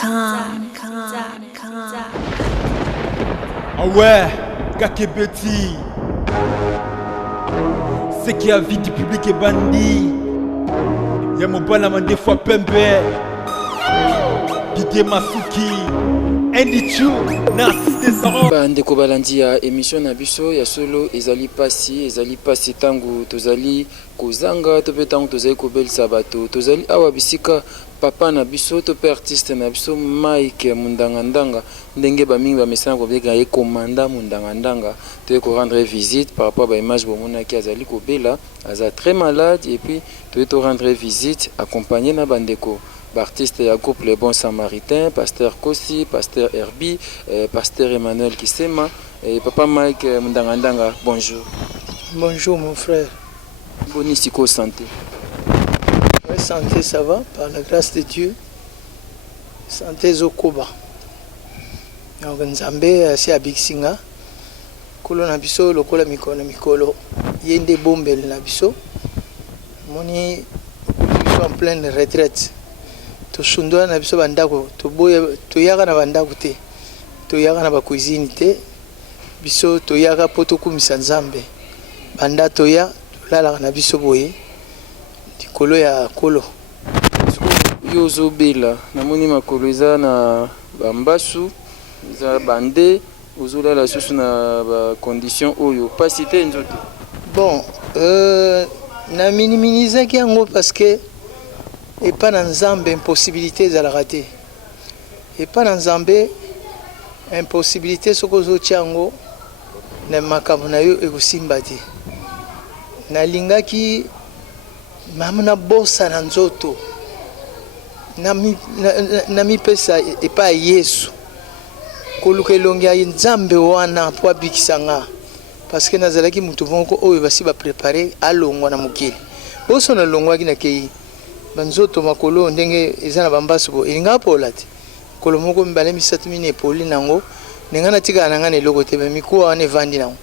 Ah ouais, Kakebeti. C'est qui a vie du public est bandit. Y'a mon bon des fois Pembe. Didier Masuki. Andy Chou. Narcisse Saron. Bandeko balandi ya émission na biso ya solo ezali pasi tangu tozali kozanga to pe tangu tozali kobelisa bato tozali awa bisika papa na biso to pe artiste na biso Mike Mundanga ndenge ba mingi ba message ko beka e commanda Mundanga to ko rendre visite par rapport à image bomona ki azali kobela aza très malade et puis to rendre visite accompagné na bandeko artiste et groupe Les Bons Samaritains, pasteur Kossi, pasteur Herbie, pasteur Emmanuel Kisema et papa Mike Mundanga. Bonjour. Bonjour mon frère. Bonissiko santé. Oui, santé ça va, par la grâce de Dieu. Santé Zokoba. Donc Nzambe c'est Abixinga. Kolo na biso lokola mikolo. Yende bombel na biso. Moni en pleine retraite. Toshundwa na biso bandako toyaka na bandako te toyaka na ba cuisine te biso toyaka poto kumisa Nzambe banda toya tolala na biso boye dikolo ya kolo yozo bela namoni makolo eza na bambasu za bande ozolala susu na ba condition oyo pasi te nzoto bon na minimiser yango parce que et pas dans Nzambe impossibilité de la rater et pas dans Nzambe impossibilité sokozo tiango na makambo na yo ekosimba te nalingaki mamuna bossa na nzoto na mipesa epa Yesu koluka elongi ya Nzambe wana po abikisanga parce que nazalaki mutu moko oyo basi ba préparer alongwa na mokili boso na longwaki na kei banzoto makolo ndenge ezana bambasu bo elinga pola te kolo moko mbale misatu mine poli nango nengana tika nanga ne logo te mikuwa wane vandi nango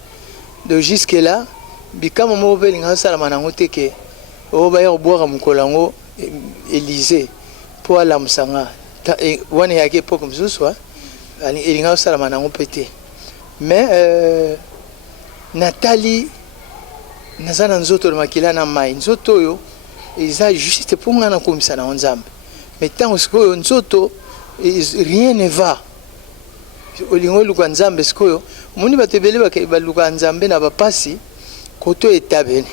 de jusque là bikama mo be linga sala manango teke o ba ya boira mukolango Élysée po ala musanga wane yake poko mzusu elinga sala manango pete mais Nathalie nazana nzoto de makila na mai nzoto yo ils ont juste pour moi comme ça dans Nzambe mais tant que nzoto rien ne va olingo luka Nzambe sikoyo moni batebele ba luka Nzambe na bapasi koto etabene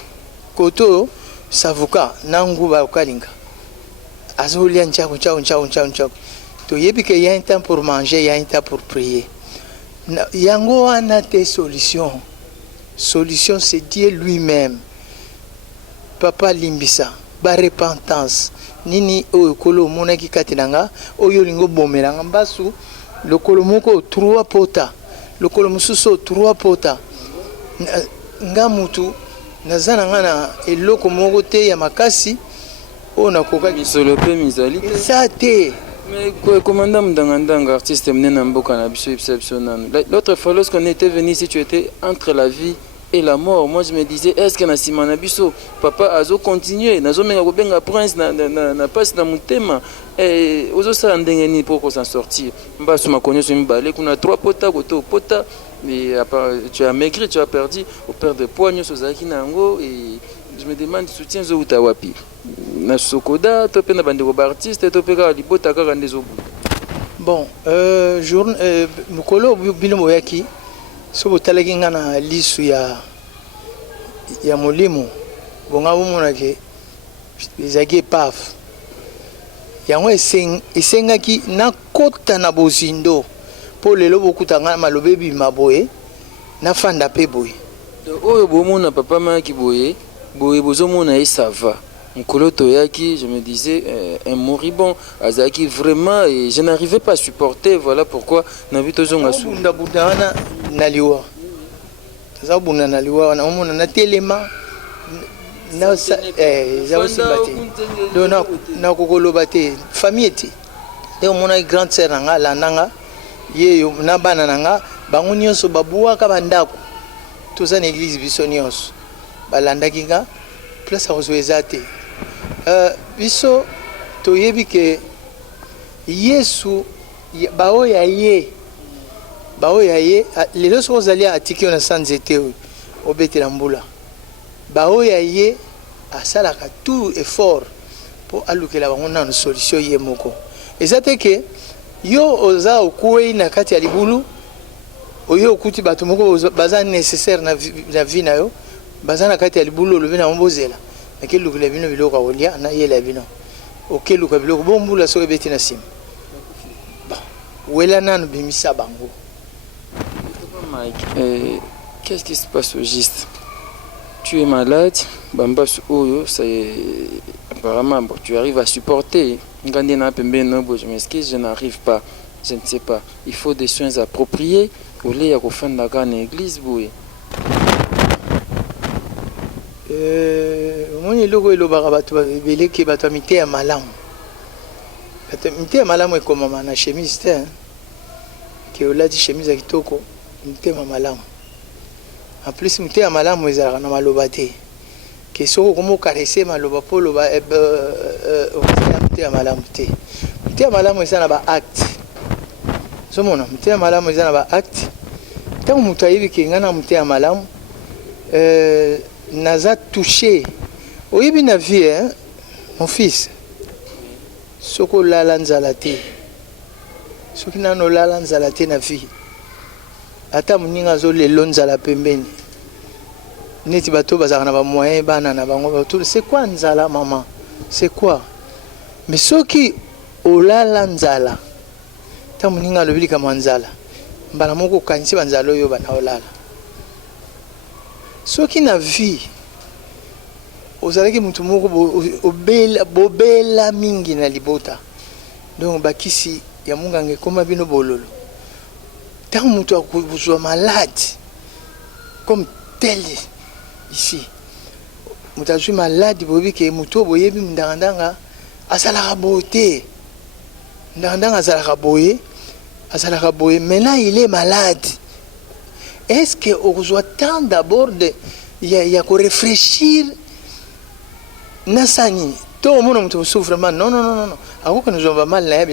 koto savuka nangu ba kalinga azolia nchako to yebi que y a un temps pour manger il y a un temps pour prier yango ana te solution c'est Dieu lui-même papa limbisa ba repentance nini oyo kolo monaki katinanga oyo lingo bomelanga mbasu lokolo moko 3 pota lokolo mususo 3 pota ngamutu nazana ngana eloko moko te ya makasi ona koka misolo pe mizali ça te mais commandant Mundanga artiste mnena mboka na biso exceptionnel l'autre fois lorsqu'on était venu ici tu étais entre la vie et la mort. Moi je me disais est-ce que na simana biso papa azo continuer nazo menga ko benga prince na passe na mutema et ozo sa ndenge ni pour s'en sortir mbasu makonyo so mbale kuna 3 pota koto pota mais tu as maigri tu as perdu au père de poignons so zaki nango et je me demande soutien zo utawapi na sokoda to pe na bandeko ba artiste to pe ka libota ka ndezo bon mukolo bilimo yaki so botalaki nga na lisu ya molimo bonga bomona ke ezaki epaf yango esengaki nakota na bozindo mpo lelo bokuta nga maloba ebima boye nafanda mpe boye oyo bomona papa mayaki boye bozomona ye sava mokolo toyaki je me disais un moribond azalaki vraiment et je n'arrivais pas à supporter voilà pourquoi nabi tozonga su bunda wana na liwa taza bunda na liwa wana omona na telema na za osimbate dona na kokoloba te famille te te omona grande sœur nanga landanga ye na bana nanga bango nyonso babuaka bandako toza na église biso nyonso balandaki nga place akozwa eza te biso toyebi ke yesu baoyo aye lelo soki ozali atiki oyo na sa nzete oyo obetela mbula baoyo aye asalaka tout effort mpo alukela bango nano solution ye moko eza te ke yo oza okuwei na kati ya libulu oyo okuti bato moko baza nécessaire na vie na yo baza na kati ya libulu olobi na bozela nakelukela bino biloko akolia na yela bino okeluka biloko bo mbula soki ebeti na nsima wela nano bimisa bango. Mike, qu'est-ce qui se passe au giste? Tu es malade, Bambas Oyo, apparemment bon, tu arrives à supporter. Je m'excuse, je n'arrive pas, je ne sais pas. Il faut des soins appropriés. Au lieu de faire la grande église, oui. Moni logo ilo barabato beleke bato mité ya malamu. Mité ya malamu ekoma na chemise te. Que au ladi chemise ya kitoko, mité ya malamu. En plus mité ya malamu ezalaka na maloba te. Que soko komo caresser maloba po loba mité ya malamu te. Mité ya malamu ezana ba acte. Somona mité ya malamu ezana ba acte. Tant mutu ayebi ke ngana mité ya malamu naza touché. Oyebi na vie, hein, mon fils. Soko lala nzala te. Soki nano lala nzala te na vie. Ata muninga zo lelo nzala pembeni. Neti bato bazaka na ba moyen bana na bango bato. C'est quoi nzala maman? C'est quoi? Mais soki olala nzala. Ta muninga lobili kama nzala. Mbala moko kanisi banzala oyo bana olala. Soki na vie ozalaki mutu moko bobela mingi na libota donc bakisi ya mungange koma bino bololo tant mutu akuzwa malade comme tel ici mutu azwi malade bobi ke mutu boyebi ndangandanga asalaka bote ndangandanga asalaka boye maintenant il est malade. Est-ce que okuzwa temps d'abord de ya ko réfléchir Nasani, tout le monde souffre vraiment. Non. Alors que nous avons mal là,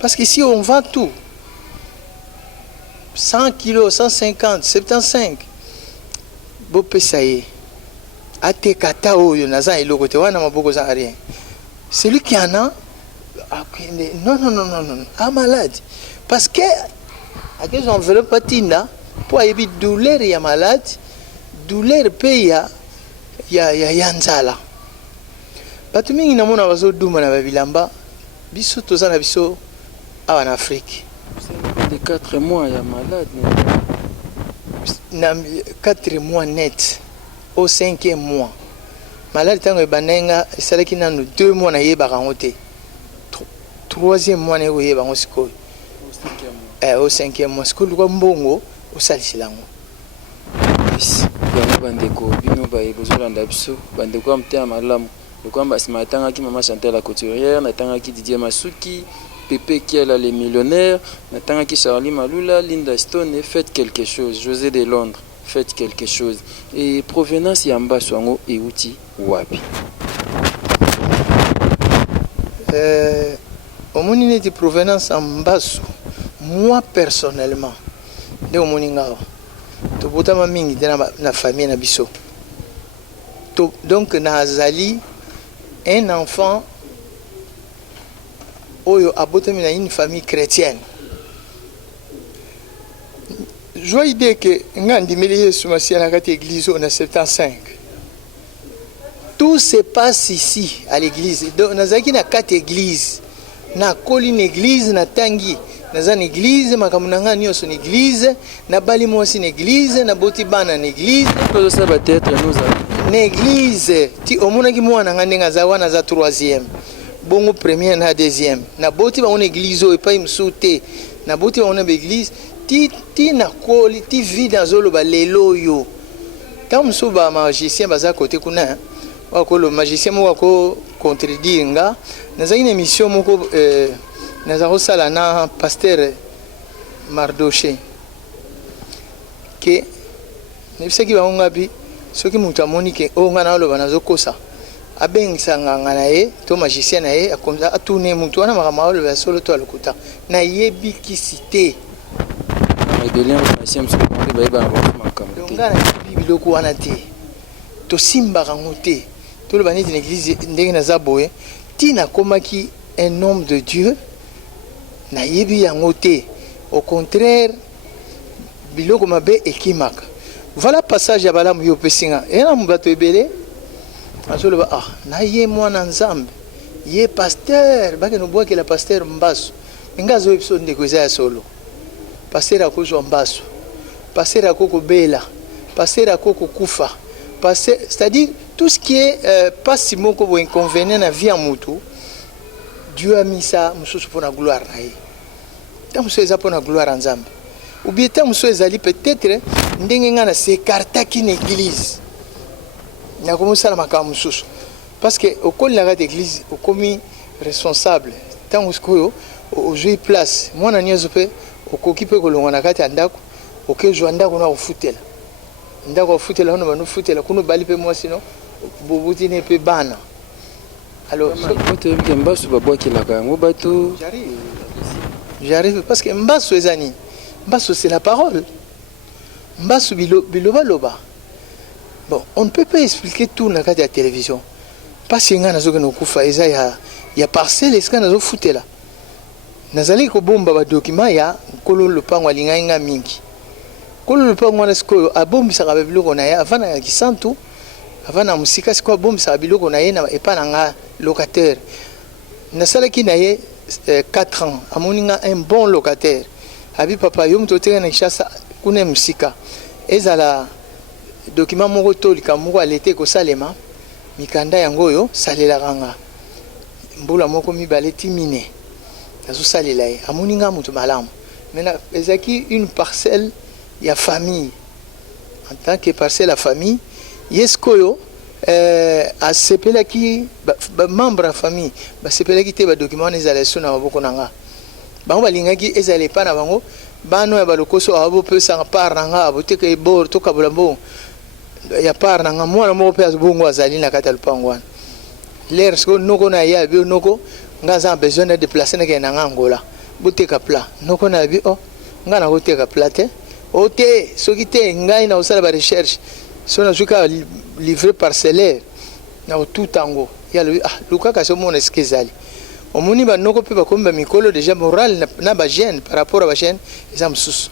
parce qu'ici on vend tout. 100 kilos, 150, 75. Bopé ça y est. Ate kata oyo naza iloko te wana maboko za rien. Celui qui en a non. Un malade. Parce que à quels enveloppes patina pour éviter douleur ya malade, douleur paye ya nzala. Batu mingi namona bazo duma na babilamba biso tozana biso awa na Afrique. De 4 mois ya malade. Na 4 mois net au 5e mois. Malade tango ebanenga esalaki nanu 2 mois na yebaka ngote. 3e mois na yeba ngo sikoyo. Au 5e mois sikoyo kwa mbongo osaliselango. Bandeko bino ba ebozolanda biso bandeko amtea malamu lokwamba simatanga ki mama Chantal la couturière natanga ki Didier Masuki Pépé Kiela les millionnaires natanga ki Charlie Malula Linda Stone faites quelque chose José de Londres faites quelque chose et provenance ya Mbaso ngo euti wapi omoni neti provenance ya Mbaso moi personnellement de omoni ngawa tobotama mingi te na famille na biso donc nazali un enfant oyo abotami na une famille chrétienne joie idée que ngandimeli Yesu Masia na kati église on a 75 tout se passe ici à l'église donc nazaki na kati église na koli na église na tangi naza na église makambo na nga nyonso na église na bali mwasi na église na boti bana na église ça va être nous na église ti omonaki mwana nga ndenge aza wana aza 3e bongo première na 2e na boti bango na église oyo epai mosusu te na boti bango na baéglise ti na koli ti vide azoloba lelo oyo ntango mosusu bamagicien baza kote kuna wakolo magicien moko akocontredire nga nazalaki na émission moko naza kosala na pasteur Mardoché ke nebisaki bango ngapi soki mutu amoni ke oyo nga na oloba nazokosa abengisa nganga na ye to magicien na ye akonza atune mutu wana makambo oloba ya solo to alokuta nayebikisi te donc nga nayebi biloko wana te tosimbaka yango te toloba neti na église ndenge naza boye ntina akomaki un homme de Dieu nayebi yango te au contraire biloko mabe ekimaka. Voilà passage ya balamu yo pesinga ena mubato ebele azoloba na ye mwana nzambe ye pasteur bake no bwaki la pasteur Mbaso ngazo episode ndeko eza ya solo pasteur akozwa Mbaso pasteur akoko bela pasteur akoko kufa pasteur, c'est-à-dire tout ce qui est pas si moko bo inconvénient na vie ya mutu Dieu a mis ça mususu pour la gloire na ye ta mususu eza pour la gloire nzambe ou bien ta mususu ezali peut-être ndenge ngana s'écartaki na église na komosala makambo mususu parce que okolelaka te église okomi responsable ntango sikoyo ozwi place mwana nyonso mpe okoki mpe kolongwa na kati ya ndako okezwa ndako na kofutela ndako kofutela wana banofutela kuno bali mpe mwasi no bobuti ne mpe bana alors Mbaso babwakelaka yango bato j'arrive parce que Mbaso ezani Mbaso c'est la parole Mbaso biloba loba. Bon, on ne peut pas expliquer tout dans la télévision. Parce que nous avons fait ya parcelle est-ce que nous avons foutu là. Nous allons ko bomba ba document ya kolo le pango linga inga mingi. Kolo le pango na sko a bombi sa ba biloko na ya avant na kisantu avant na musika sko bombi sa biloko na ye na epa na locataire. Na sala ki na ye 4 ans amoninga un bon locataire. Abi papa yo mtoteka na kishasa kuna musika. Ezala document moko tolika moko alete ko salema mikanda yango yo salela kanga mbula moko mibale timine nazo salela ye amuninga mutu malamu maintenant ezaki une parcelle ya famille en tant que parcelle à famille yeskoyo a sepelaki ba membre à famille ba sepelaki te ba document ezala sona maboko nanga bango balingaki ezala pa na bango bano ya balokoso abo pesa par nanga aboteka ebor to kabula mbongo ya par nanga mwana moko pe azobongo azali na kati ya lupango wana l'air sko noko na ya bi noko nga za besoin de déplacer na kena Angola boteka plat noko na bi nga na koteka plat te ote soki te ngai na osala ba recherche so na zuka livrer parcellaire na tout tango ya luka ka so mona skezali omoni ba noko pe ba komba mikolo déjà moral na ba jeune par rapport à ba jeune ezam sus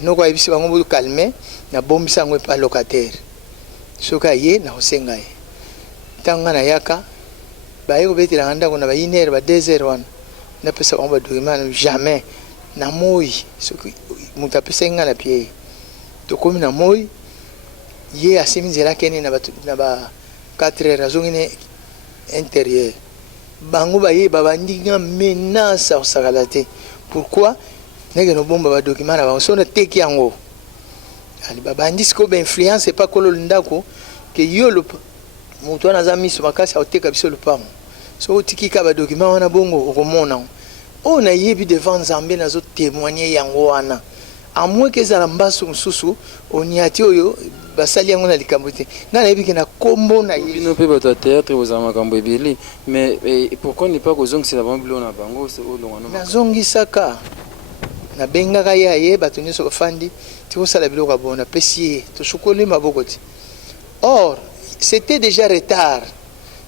noko ayibisi bango bu calmer na bombisa ngo pa locataire soka ye na osenga ye tanga na yaka ba yego beti la ndako na ba iner ba 2h wana na pesa ba document jamais na moi soki muta pesa nga na pied to komi na moi ye asimi zela kene na ba 4h azongine intérieur bango ba ye ba bandinga menace au sagalate pourquoi nege no bomba ba document na ba sona teki yango ali baba ndisiko ba influence pas kolo ndako que yo le mutu na zami so makasi oteka biso le pam so tikika ba document wana bongo okomona na yebi devant Nzambe nazo témoigner yango wana à moins que za Mbaso mususu oniati oyo basali yango na likambo te nga na yebi ke na kombo na ye no pe bato théâtre aux makambo ebeli mais pourquoi ne pas kozongisa bambilo na bango c'est olonga no nazongisaka na bengaka ye bato nyonso bafandi tikosala biloko ya bona pesi tosukoli maboko te or c'était déjà retard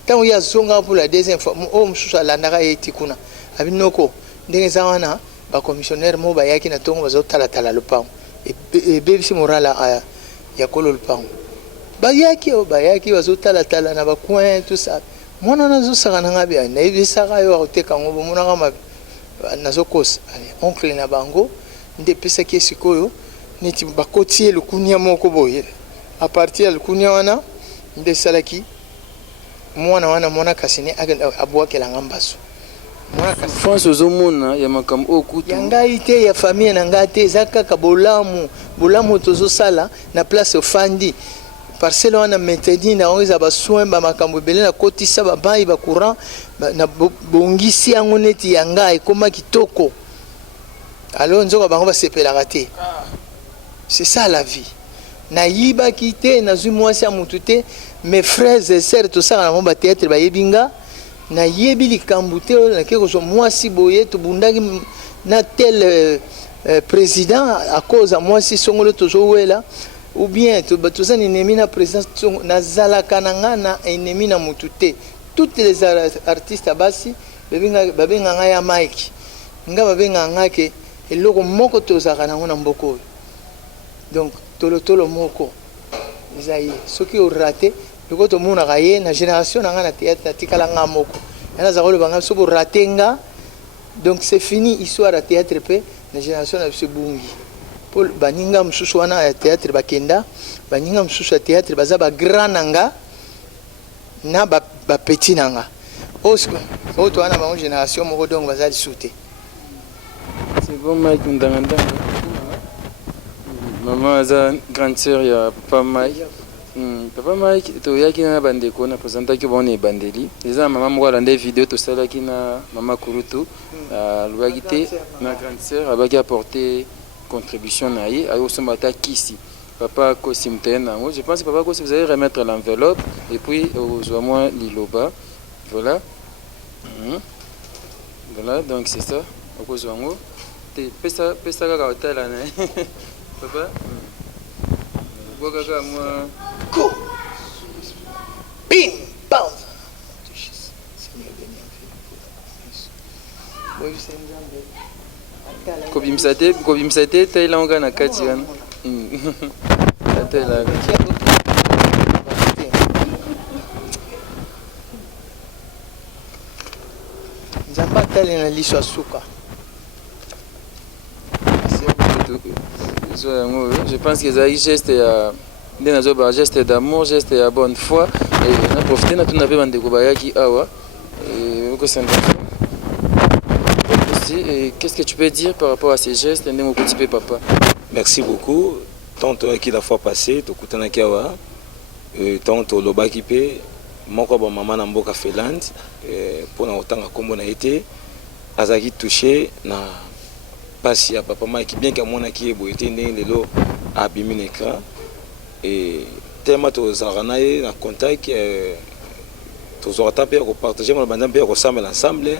ntango ye azonga pour la deuxième fois mosusu alandaka ye ti kuna abinoko ndenge eza wana bacommissionnaire mo bayaki na ntongo bazotalatala lopango ebebisi morala ya kolo lopango bayaki bazotalatala na bacoin tout ça mwana nazosaka nanga bia nayebisaka yo akoteka yango bomonaka mabe nazokosa oncle na bango nde pesaki ye sikoyo neti bakoti ye lukunia moko boye a partir ya lukunia wana nde esalaki mwana wana mwana kasine abwakelanga Mbaso France ozomona ya makambo okutu ya ngai te ya famille na ngai te eza kaka bolamu tozosala na place ofandi parcelle wana metedi na yango eza basoin bamakambo ebele na kotisa babai bacourant na bongisi yango neti ya ngai ekoma kitoko alors nzoka bango basepelaka te c'est ça la vie nayibaki te nazwi mwasi ya mutu te mes frères et sœurs tout ça na ba théâtre ba yebinga na yebi likambu te na ke ko so mwasi boye to bundaki na tel président à cause à moi si songolo toujours wela ou bien tout ça ennemi na président na zalaka na ennemi na mutute toutes les artistes basi babenga ngaya Mike nga babenga ngake eloko moko tozaka nango na mboko donc tolo moko ezai soki o raté loko to mona kaye na génération na nga na théâtre na tikala nga moko yana za kolo banga so bo raté nga donc c'est fini histoire à théâtre pe la génération na bungi Paul baninga msusu wana ya théâtre bakenda baninga msusu ya théâtre baza ba grand nanga na ba petit nanga osko to wana ba génération moko donc baza disouté c'est bon Mike ndanga maman aza grande sœur ya papa Mike papa Mike to yaki na bandeko na présenta ki bon ebandeli eza maman moko alanda vidéo to sala ki na maman Kurutu alobaki te na grande sœur abaki apporter contribution na ye ayo somata kisi papa Kosi mtene nango je pense que papa Kosi vous allez remettre l'enveloppe et puis aux moi liloba voilà voilà donc c'est ça okozwa ngo te pesa kaka hôtel na papa Bogaga moi go bing bang kobimsate taila onga na kati wana taila nzamba tali na liso asuka je pense que ça geste ya ndenazoba geste d'amour geste ya bonne foi et na profiter na tuna pe bandeko bayaki awa et okosenda et qu'est-ce que tu peux dire par rapport à ces gestes ndenge okoti pe papa? Merci beaucoup tant qui la fois passée tokutanaki awa tant lobaki pe moko ba mama na mboka Finlande pona otanga kombo na été azaki touché na pasi ya papa Mike bien que mona ki eboyete ndenge lelo abimi na écran et tellement tozalaka na ye na contact tozwaka mpe ya kopartage mona banda mpe ya kosambela ensemble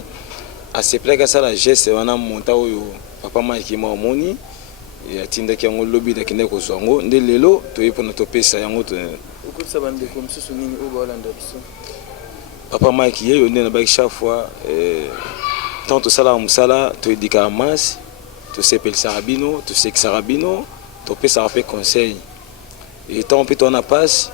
aseplaka asala geste wana monta oyo papa Mike ma omoni atindaki yango lobi nakende kozwa yango nde lelo toye mpona topesa yango okotisa bandeko mosusu nini oyo baolanda biso papa Mike ye yo nde nabaki chaque fois tant tosalaka mosala toyedikaka masi tosepelisaka bino tosekisaka bino topesaka mpe conseil etant mpe towana passe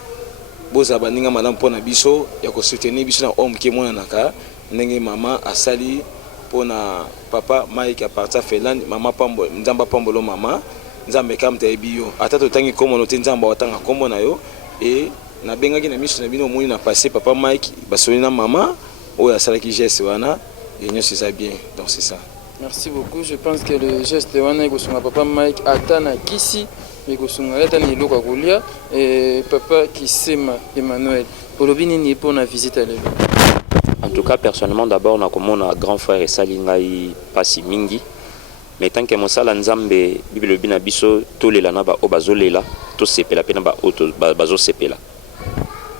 bozala baninga malamu mpona biso ya kosoutenir biso na homme ke emonanaka ndenge mama asali mpona papa Mike aparti Finlande mama nzambe apambolo mama nzambe kamta yebi yo ata totangi kombo te nzambe awatanga kombo na yo e nabengaki na miso na bino omoni na passé papa Mike basoli na mama oyo asalaki geste wana et nyonso eza bien donc c'est ça. Merci beaucoup. Je pense que le geste wana ekosunga papa Mike atana kisi ekosunga atana iloko kolia et papa Kisema Emmanuel polobi nini pona visite lelo. En tout cas personnellement d'abord na komona grand frère esali ngai pasi mingi mais tant que mosala nzambe bible bina biso tolela na ba o bazolela to sepela pena ba o bazo sepela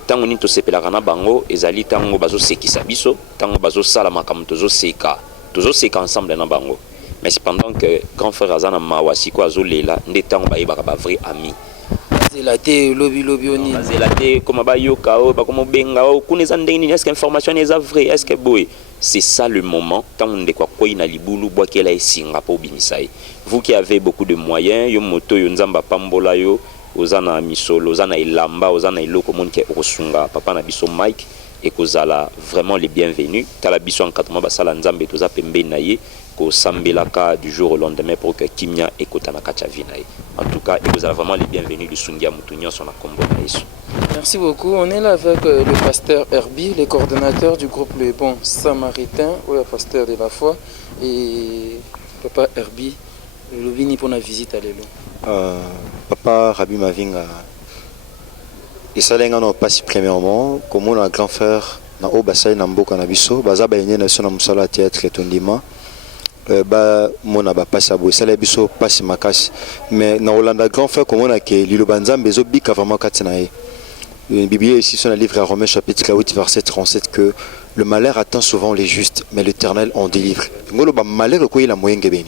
tango ni to sepela kana bango ezali tango bazo sekisa biso tango bazo sala makamto zo seka toujours c'est qu'ensemble na bango mais cependant que grand frère azana mawasi ko azolela ndetango ba yebaka ba vrai ami zelate lobi oni zelate comme ba yoka o ba comme benga o kuneza ndeni est-ce que information est vrai est-ce que boy c'est ça le moment tant on ndekwa ko ina libulu bwakela esinga po bimisai vous qui avez beaucoup de moyens yo moto yo nzamba pambola yo ozana misolo ozana ilamba ozana iloko monke okosunga papa na biso Mike et kozala vraiment les bienvenus tala biso encadrement basala nzambe toza pembe na ye ko sambelaka du jour au lendemain pour que kimia ekotana kachavi na ye en tout cas et kozala vraiment les bienvenus du sungia mutunyo son kombo na yesu. Merci beaucoup. On est là avec le pasteur Herbie, le coordonnateur du groupe Le Bon Samaritain, ou le pasteur de la foi, et papa Herbie, le vini pour la visite à l'élo. Papa Rabi Mavinga. Et ça lenga no passe premièrement comme on a grand frère na obasai na mboka na biso baza ba yene na sona musala théâtre tondima ba mona ba passe abo ça la biso passe makasi mais na Hollande grand frère comme on a ke lilo banzambe zo bika vraiment katina ye Le Bible ici sur le livre à Romains chapitre 8 verset 37 que le malheur atteint souvent les justes, mais l'Éternel en délivre. Ngolo ba malheur ko ila moyenge beni.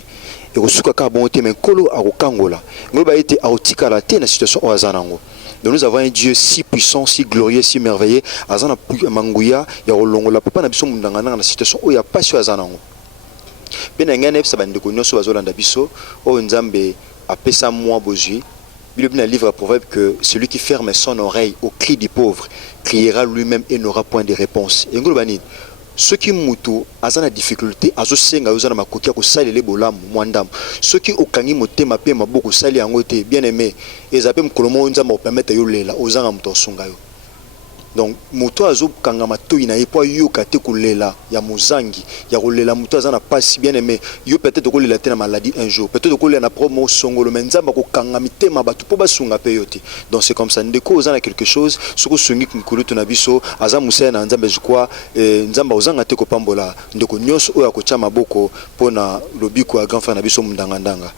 Et ko suka ka bon te men kolo akokangola. Ngolo ba été autika la te na situation o azanango. Donc nous avons un Dieu si puissant, si glorieux, si merveilleux. Azana manguya ya olongola papa na biso mundanga na situation o ya pasio azanango. Bena ngane psa bande ko nyoso bazolanda biso o nzambe apesa moi bozui. Bible dans le livre à Proverbe que celui qui ferme son oreille au cri du pauvre criera lui-même et n'aura point de réponse. Et ngolobani ceux qui mutu azana difficulté azosenga uzana makoki ko salele bolamu mwandam ceux qui okangi motema pe maboko sali yango te bien aimé ezape mkolomo nzamba permettre yo lela ozanga muto sunga yo. Donc moto azo kangama to ina epo yo kate kulela ya muzangi ya kulela moto azana pasi bien aimé yo peut-être ko lela te na maladie un jour peut-être ko lela na promo songolo menzamba ko kangami tema batu po basunga pe yote. Donc c'est comme ça ndeko ozana quelque chose soko sungi nkulutu na biso aza musena na nzambe jukwa nzamba ozanga te ko pambola ndeko nyos oya ko chama boko pona lobiko ya grand frère na biso mundangandanga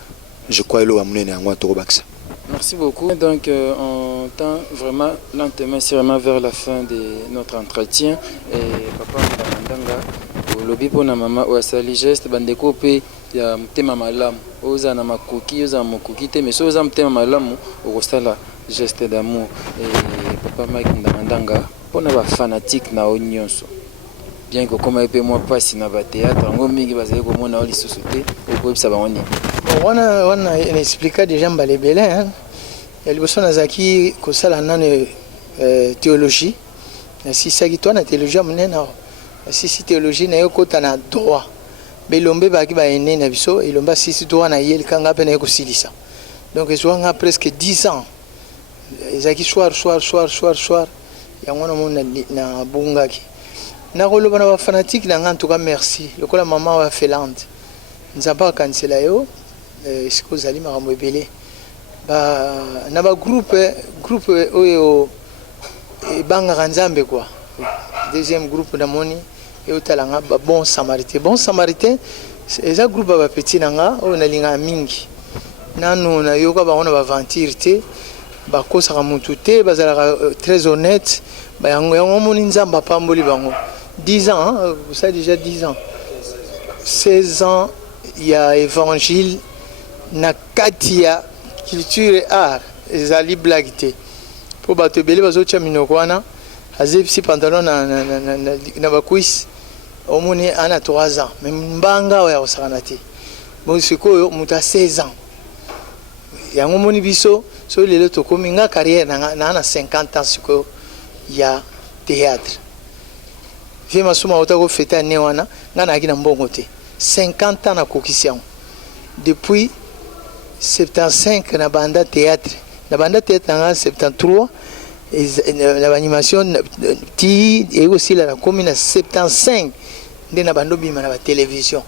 je crois elo amunene yango to baksa. Merci beaucoup. Donc, on tend vraiment lentement, sûrement vers la fin de notre entretien. Et papa Ndanga, au lobby pour na maman, ou à sali geste, bande coupé, il y a mtema malamu, oza na makuki, oza makuki te, mais oza mtema malamu, au la geste d'amour. Et papa Mike Ndanga, pour na ba fanatique na onyonso. Bien que comme épée moi pas si na ba théâtre, ngo mingi bazali ko mona oli société, au ko bisa ba oni. On a expliqué déjà Mbalebele, hein. Il y a les personnes qui ont la théologie. Si ça qui tourne la théologie, si théologie n'a pas de droit. Mais l'homme qui va aider na biso, il l'homme si droit na yel kanga pena ko silisa. Donc ils ont presque 10 ans. Ils ont soir. Il y a un na bunga ki. Na rolo bana fanatique na en tout cas merci. Le la maman va faire land. Nous avons pas cancellé yo. Est-ce que vous allez me rebelle? Na ba groupe oyo banga nzambe quoi. Deuxième groupe na moni et otalanga bon samaritain c'est un groupe ba petit nanga o na linga mingi nanu na yoka ba ona ba ventir te ba kosa ka mutu te bazala très honnête ba yango moni nzamba pamboli bango 10 ans hein, ça déjà 10 ans 16 ans il y a évangile na katia culture et art ezali blague te po bato bele bazotia minoko wana azepsi pantalon na bakuisi omoni ana 3 ans mais mbanga oya kosakana te bon sikoyo mutu a 16 ans yango moni biso so lelo tokomi nga carrière na 50 ans sikoyo ya théâtre vie masuma otako fete ane wana nga na akina mbongo te 50 ans na kokisi yango depuis 75 na banda théâtre en 73 et l'animation ti et aussi la commune 75 de na bando bima na la télévision.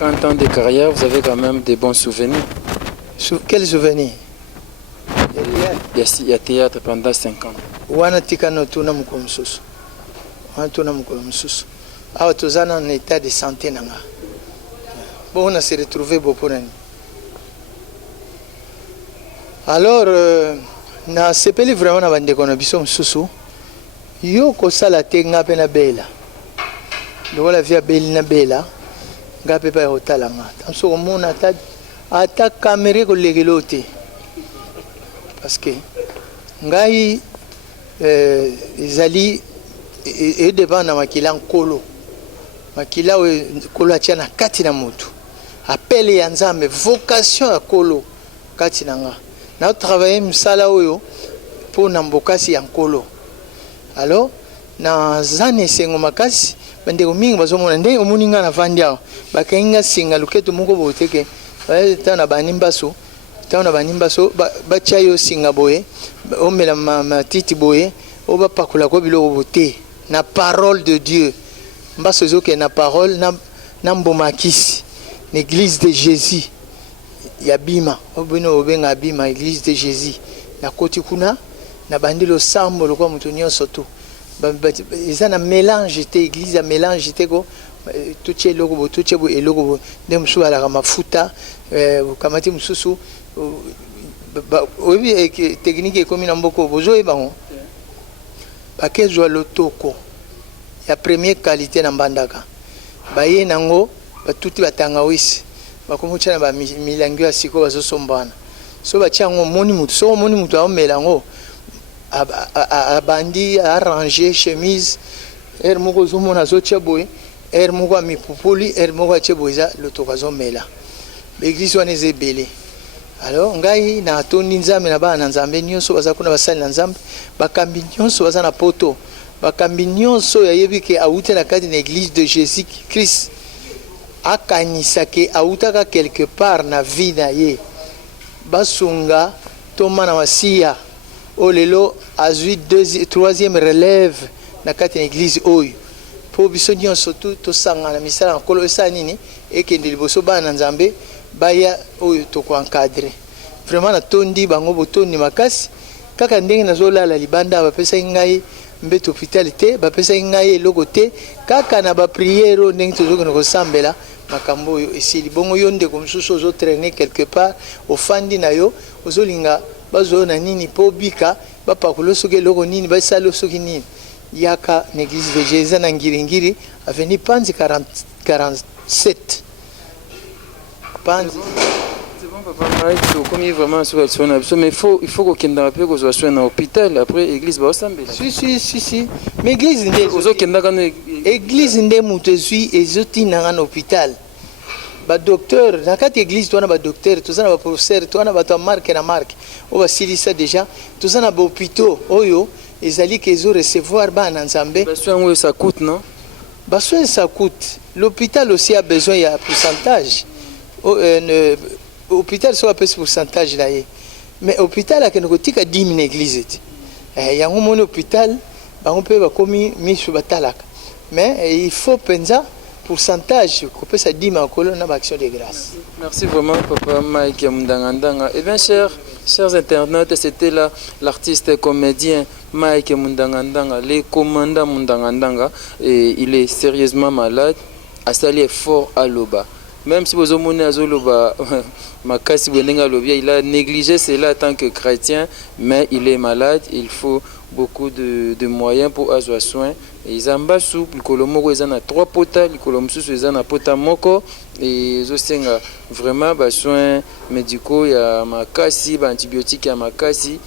50 ans de carrière, vous avez quand même des bons souvenirs. Quels souvenirs? Il y a théâtre pendant 5 ans. Wana tika no tuna mukomsusu. Wana tuna mukomsusu. Awa tozana en état de santé nanga. Bon on a se retrouvé beaucoup nani. Alors, na sepeli vraiment na bande kona biso msusu yo ko sala te ngape na bela lokola via beli na bela ngape pa hotala nga tamso mona ata kamera ko legelo te parce que ngai ezali e devant na makila nkolo makila kolo atia na kati na mutu appel ya nzambe vocation ya kolo kati na nga na travailler msala oyo pour nambokasi ya nkolo alors na zane sengo makasi bande ko mingi bazomona nde omuninga na vandia bakainga singa luketo moko boteke tana banimbaso bacha yo singa boye omela matiti boye oba pakula ko biloko bote na parole de Dieu mbaso zoke na parole na mbomakisi l'église de Jésus ya bima obino obenga bima église de Jésus na koti kuna na bandilo sambo lokwa mutu nyonso tu eza na mélange te église ya mélange te ko tuche logo tuche bo eloko ndem su ala mafuta kamati mususu obi technique ekomi na mboko bozo e bango bakezwa lotoko ya première qualité na mbandaka baye nango batuti batangawisi bakomucha na ba milangi ya siko bazosombana so bachango moni mutu so moni mutu aomela ngo abandi arranger chemise moko zomona zotia boye moko amipupuli moko atie boye za lotoko azomela l'église wana ezebele. Alors ngai na tondi nzambe na bana nzambe nyonso baza kuna basali na nzambe bakambi nyonso baza na poto bakambi nyonso yayebi ke awute na kati na église de Jésus Christ akanisa ke awutaka quelque part na vie na ye basunga toma na masia olelo azui troisième relève na kati na église oyo po biso nyonso tosanga na misala na kolo esa nini ekende liboso bana nzambe baya oyo toko encadrer vraiment na tondi bango botondi makasi kaka ndenge nazolala libanda bapesa ngai mbeto hôpital te bapesa ngai eloko te kaka na ba prière ndenge tozokana kosambela makambo oyo esili bongo yo ndeko mosusu ozotraîner quelque part ofandi na yo ozolinga bazoona nini po bika bapakula soki eloko nini basala soki nini yaka na église de Jésus na ngiringiri avenue Panzi 47 C'est bon, papa Mike, comme vraiment sur la zone, mais il faut qu'on ait un peu qu'on soit dans l'hôpital, après l'église va ensemble. Si. Mais l'église n'est pas ezoti na hôpital. Ba docteur, na kati église toi na ba docteur, tout ça na ba professeur, toi na ba to marque na marque. On va ça déjà, tout ça na ba hôpitaux, oyo ezali que zo recevoir ba na nzambe. Ba soin ça coûte non? Ba soin ça coûte. L'hôpital aussi a besoin il y a pourcentage. Hôpital soit peu pourcentage là mais hôpital a que nous tika 10 000 églises yango mon hôpital on peut ba komi misu batalaka mais il faut penza pourcentage ko peut ça 10 makolo na action de grâce. Merci vraiment papa Mike Mundangandanga. Et bien chers internautes, c'était là l'artiste comédien Mike Mundangandanga, le commandant Mundangandanga, et il est sérieusement malade, a sali fort à l'oba. Même si vous avez il a négligé cela en tant que chrétien, mais il est malade, il faut beaucoup de moyens pour avoir soin. Ils ont bas souple, ils ont 3 potas, ils ont pota moko, et ils ont vraiment besoin médicaux, il y a makasi, antibiotiques, il y a makasi,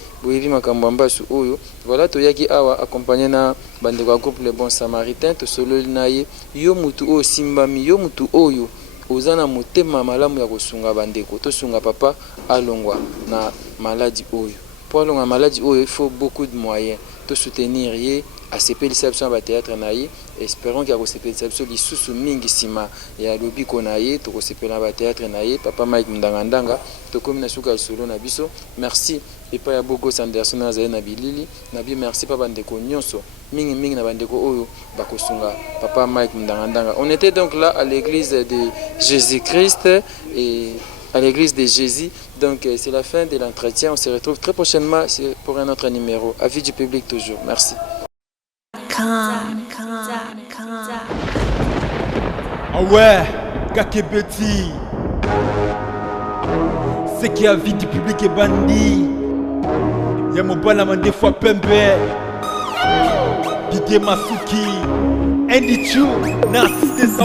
voilà, toyaki awa accompagné na bande groupe les bons samaritains, to solo naye, yo mutu o simbami, yo mutu oyo. Ozana motema malamu ya kosunga bandeko to sunga papa alongwa na maladie oyo pour alongwa maladie oyo il faut beaucoup de moyens to soutenir ye a sepelisa biso ba théâtre na ye espérons qu'il y a sepelisa biso lisusu mingi sima ya lobi kona ye to sepela ba théâtre na ye papa Mike Mundangandanga to komi na suka solo na biso merci et pas ya Bogo Sanderson na na bilili na bi merci papa ndeko nyonso mingi na bandeko oyo bakosunga papa Mike Mundangandanga. On était donc là à l'église de Jésus-Christ et à l'église de Jésus. Donc c'est la fin de l'entretien. On se retrouve très prochainement pour un autre numéro. Avis du public toujours. Merci. Ah ouais, Kakebeti. C'est qui a vie du public est bandit. Y'a mon balama des fois pembe. Didier Masuki, Andy Chou, Narcisse des